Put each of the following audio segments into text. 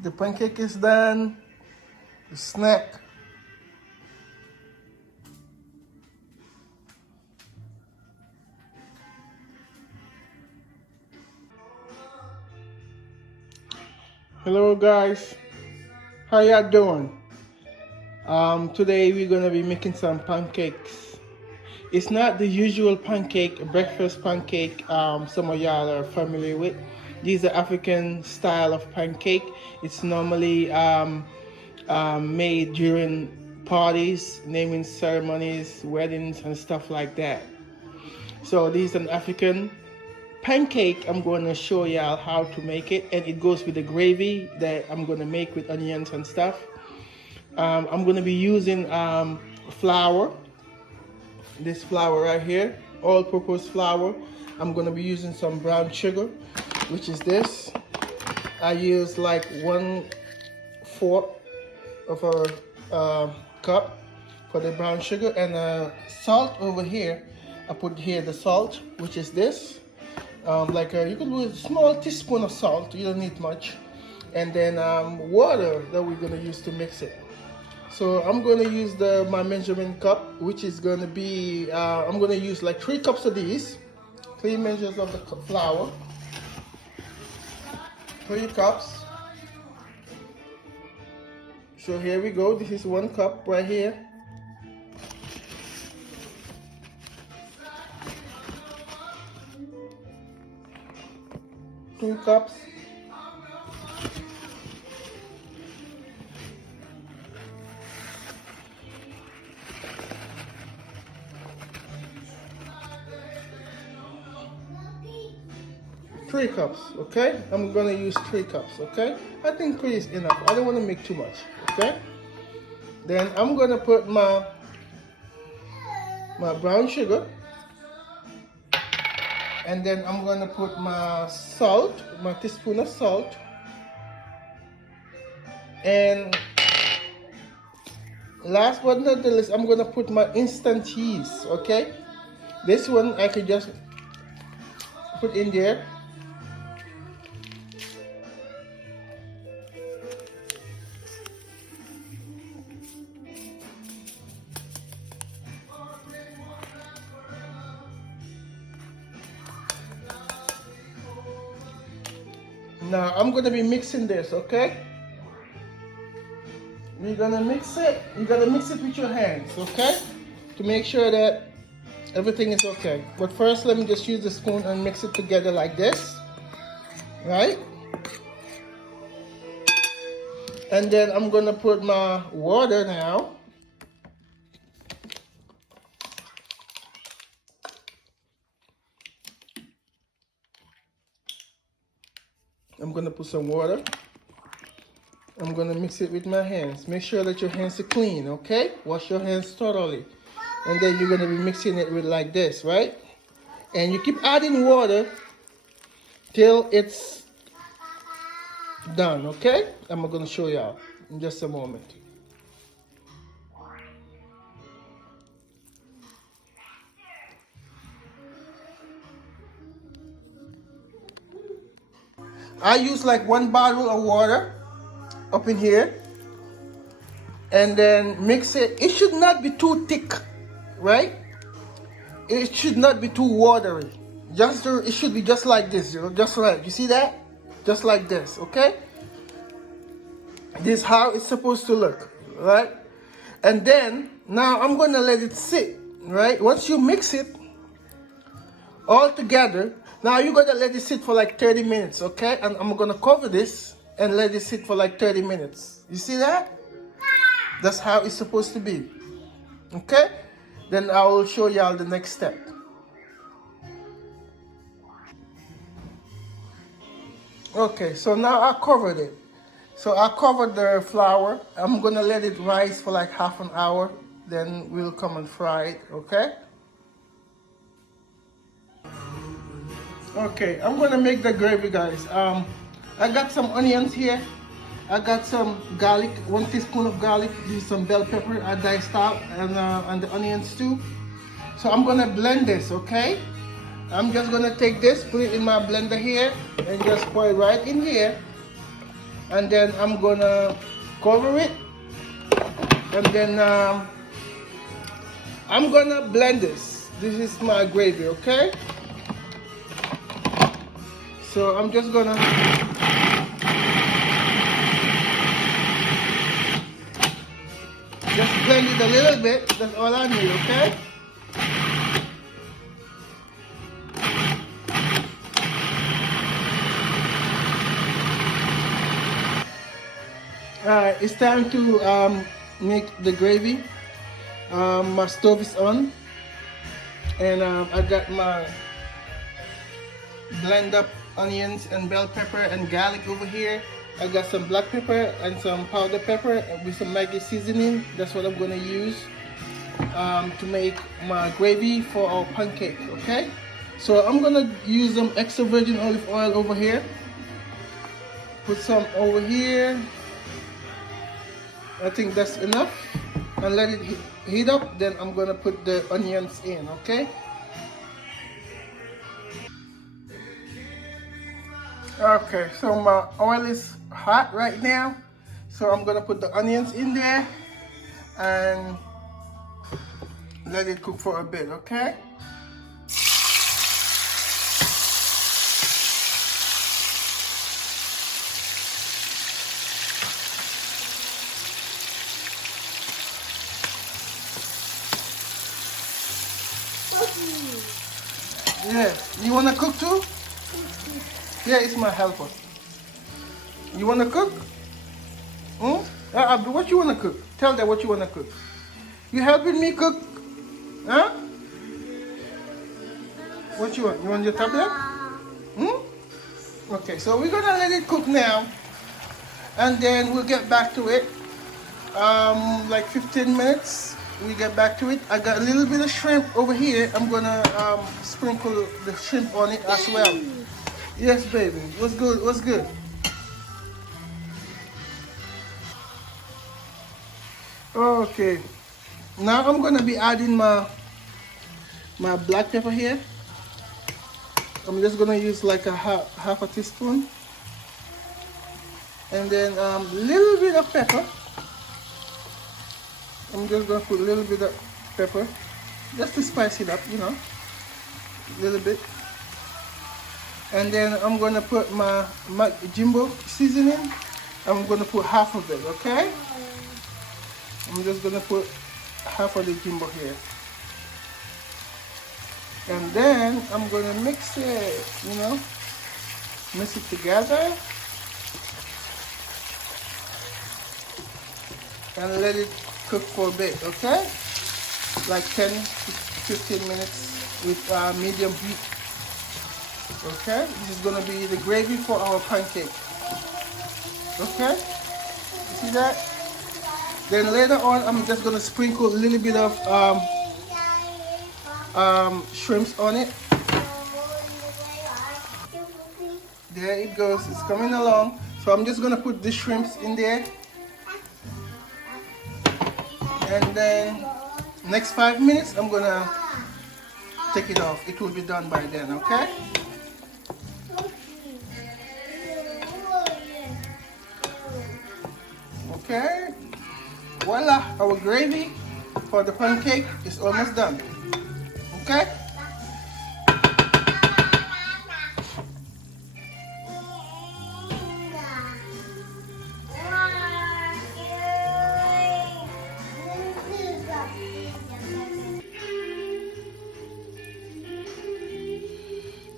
The pancake is done. The snack. Hello guys, how y'all doing? Today we're gonna be making some pancakes. It's not the usual pancake, breakfast pancake some of y'all are familiar with. These are African style of pancake. It's normally made during parties, naming ceremonies, weddings, and stuff like that. So these are an African pancake. I'm going to show y'all how to make it, and it goes with the gravy that I'm going to make with onions and stuff. I'm going to be using flour, this flour right here, all-purpose flour. I'm going to be using some brown sugar, which is this. I use like 1/4 of a cup for the brown sugar, and salt over here. I put here the salt, which is this. You can do a small teaspoon of salt. You don't need much. And then water that we're gonna use to mix it. So I'm gonna use my measurement cup, which is gonna be, I'm gonna use like 3 cups of these. 3 measures of the flour. 3 cups. So here we go. This is 1 cup right here. Two cups. Three cups, okay? I'm gonna use 3 cups, okay? I think 3 is enough. I don't want to make too much, okay? Then I'm gonna put my brown sugar, and then I'm gonna put my salt, my teaspoon of salt, and last but not the least, I'm gonna put my instant yeast, okay? This one I could just put in there. Now I'm gonna be mixing this, okay? We're gonna mix it. You gotta mix it with your hands, okay? To make sure that everything is okay. But first, let me just use the spoon and mix it together like this, right? And then I'm gonna put my water now. I'm gonna put some water. I'm gonna mix it with my hands. Make sure that your hands are clean, okay? Wash your hands thoroughly. And then you're gonna be mixing it with like this, right? And you keep adding water till it's done, okay? I'm gonna show y'all in just a moment. I use like 1 bottle of water up in here, and then mix it. It should not be too thick, right? It should not be too watery. It should be just like this, just like, you see that? Just like this, okay? This is how it's supposed to look, right? And then, now I'm gonna let it sit, right? Once you mix it all together, now you're gonna let it sit for like 30 minutes, okay? And I'm gonna cover this and let it sit for like 30 minutes. You see that? That's how it's supposed to be, okay? Then I will show y'all the next step. Okay, so now I covered it. So I covered the flour. I'm gonna let it rise for like half an hour. Then we'll come and fry it, okay? Okay, I'm gonna make the gravy, guys. I got some onions here. I got some garlic, 1 teaspoon of garlic. This is some bell pepper I diced out, and the onions too. So I'm gonna blend this, okay? I'm just gonna take this, put it in my blender here, and just pour it right in here. and then I'm gonna cover it, and then I'm gonna blend this. This is my gravy, okay? So I'm just gonna just blend it a little bit. That's all I need, okay? Alright, it's time to make the gravy. My stove is on, and I got my blend up onions and bell pepper and garlic over here. I got some black pepper and some powder pepper with some Maggi seasoning. That's what I'm gonna use to make my gravy for our pancake, okay? So I'm gonna use some extra virgin olive oil over here. Put some over here. I think that's enough. And let it heat up. Then I'm gonna put the onions in, okay? Okay, so my oil is hot right now. So I'm gonna put the onions in there and let it cook for a bit, okay? Yeah, you wanna cook too? Yeah, it's my helper. You wanna cook? Hmm? What you wanna cook? Tell them what you wanna cook. You helping me cook? Huh? What you want? You want your tablet? Hmm? Okay, so we're gonna let it cook now, and then we'll get back to it. Like 15 minutes. We get back to it. I got a little bit of shrimp over here. I'm gonna sprinkle the shrimp on it as well. Yes, baby. What's good? What's good? Okay. Now I'm gonna be adding my black pepper here. I'm just gonna use like a half a teaspoon, and then a little bit of pepper. I'm just gonna put a little bit of pepper, just to spice it up, you know, a little bit. And then I'm gonna put my jimbo seasoning. I'm gonna put half of it, okay? I'm just gonna put half of the jimbo here. And then I'm gonna mix it, you know, mix it together. And let it cook for a bit, okay? Like 10 to 15 minutes with medium heat. Okay, this is gonna be the gravy for our pancake. Okay, you see that? Then later on, I'm just gonna sprinkle a little bit of shrimps on it. There it goes, it's coming along. So I'm just gonna put the shrimps in there. And then next 5 minutes, I'm gonna take it off. It will be done by then, okay? Okay, voila, our gravy for the pancake is almost done. Okay?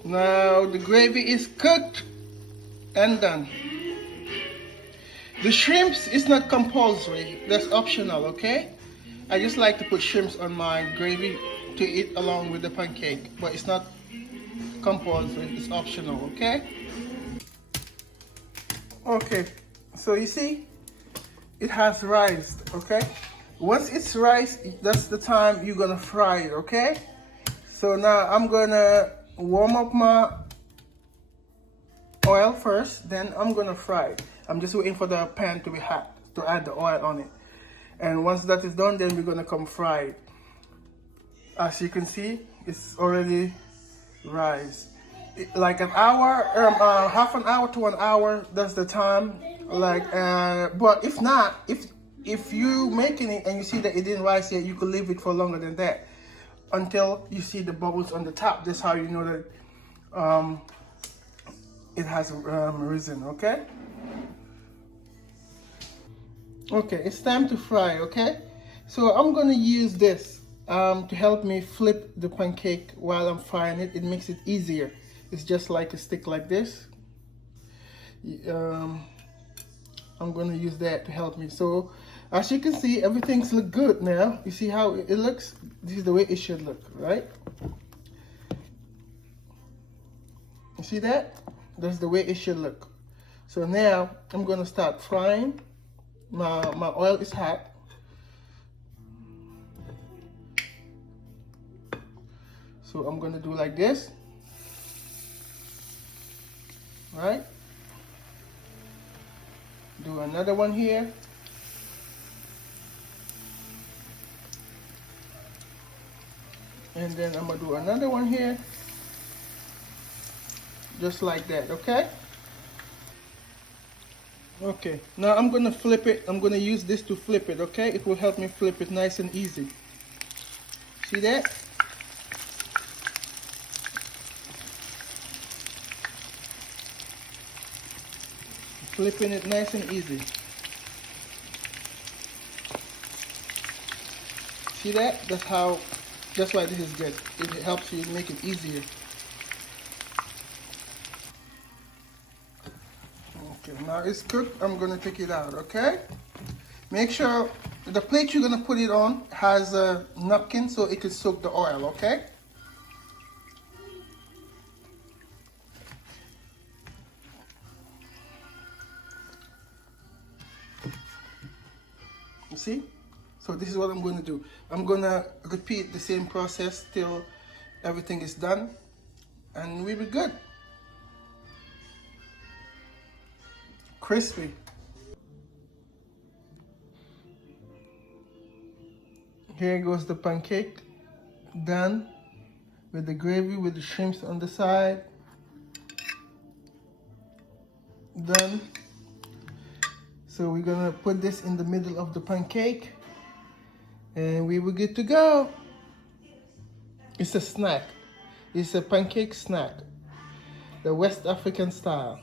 Now the gravy is cooked and done. The shrimps is not compulsory, that's optional, okay? I just like to put shrimps on my gravy to eat along with the pancake, but it's not compulsory, it's optional, okay? Okay, so you see, it has rised, okay? Once it's rised, that's the time you're gonna fry it, okay? So now I'm gonna warm up my oil first, then I'm gonna fry it. I'm just waiting for the pan to be hot to add the oil on it. And once that is done, then we're gonna come fry it. As you can see, it's already rised. Like an hour, half an hour to an hour, that's the time Like, but if not, if you making it and you see that it didn't rise yet, you could leave it for longer than that until you see the bubbles on the top. That's how you know that it has risen. Okay. Okay, it's time to fry. Okay, so I'm gonna use this to help me flip the pancake while I'm frying it. It makes it easier. It's just like a stick like this. Um, I'm gonna use that to help me. So as you can see, everything's look good now. You see how it looks? This is the way it should look, right? You see that? That's the way it should look. So now I'm gonna start frying. My oil is hot. So I'm gonna do like this, right? Do another one here. And then I'm gonna do another one here. Just like that, okay? Okay, now I'm gonna flip it. I'm gonna use this to flip it, okay? It will help me flip it nice and easy. See that? Flipping it nice and easy. See that? That's why this is good. It helps you make it easier. Okay, now it's cooked. I'm gonna take it out, okay? Make sure the plate you're gonna put it on has a napkin so it can soak the oil, okay? You see? So this is what I'm gonna do. I'm gonna repeat the same process till everything is done and we'll be good. Crispy. Here goes the pancake, done with the gravy with the shrimps on the side. Done. So we're gonna put this in the middle of the pancake and we were good to go. It's a snack. It's a pancake snack, the West African style.